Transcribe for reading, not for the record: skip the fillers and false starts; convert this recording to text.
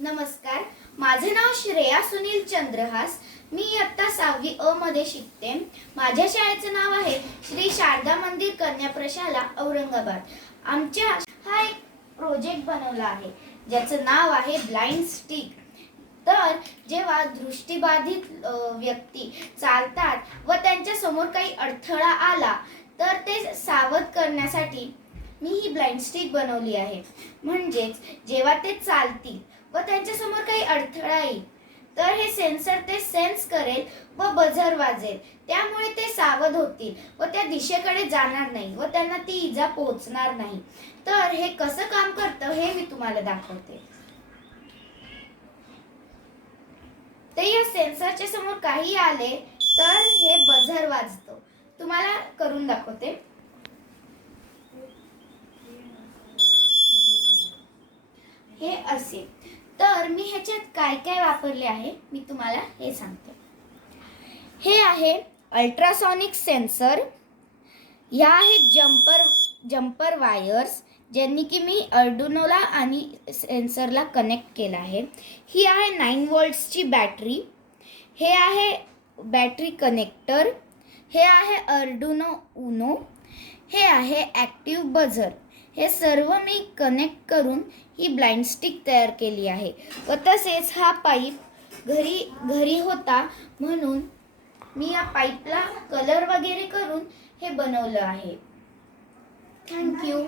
नमस्कार, माझे नाव श्रेया सुनील चंद्रहास. मी इयत्ता 6वी अ मध्ये शिकते. माझ्या शाळेचे नाव आहे श्री शारदा मंदिर कन्या प्रशाला औरंगाबाद. आमच्या हा एक प्रोजेक्ट बनवला आहे ज्याचं नाव आहे ब्लाइंड स्टिक. तर जेव्हा दृष्टिबाधित व्यक्ती चालतात व त्यांच्या समोर काही अडथळा आला तर ते सावध करण्यासाठी मी ही ब्लाइंड स्टिक बनवली आहे. म्हणजेच जेव्हा ते चालतील व त्यांच्या समोर काही अडथळा येईल तर हे सेन्सर ते सेन्स करेल व बझर वाजेल. त्यामुळे ते सावध होतील व त्या दिशेकडे जाणार नाही व त्यांना ती इजा पोहोचणार नाही. तर हे कसं काम करतं हे मी तुम्हाला दाखवते. ते या सेन्सरच्या समोर काही आले तर हे बझर वाजतं. तुम्हाला करून दाखवते. हे असे. तर मी ह्याच्यात काय काय वापरले आहे मी तुम्हाला हे सांगते. हे आहे अल्ट्रासॉनिक सेन्सर. ह्या आहेत जम्पर वायर्स ज्यांनी की मी अर्डुनोला आणि सेन्सरला कनेक्ट केला आहे. ही आहे 9 व्होल्ट्सची बॅटरी. हे आहे बॅटरी कनेक्टर. हे आहे अर्डुनो उनो. हे आहे ॲक्टिव्ह बझर. हे सर्व मी कनेक्ट करून ही ब्लाइंड स्टिक तयार केली आहे. व तसेच हा पाईप घरी होता म्हणून मी या पाईपला कलर वगैरे करून हे बनवलं आहे. थँक्यू.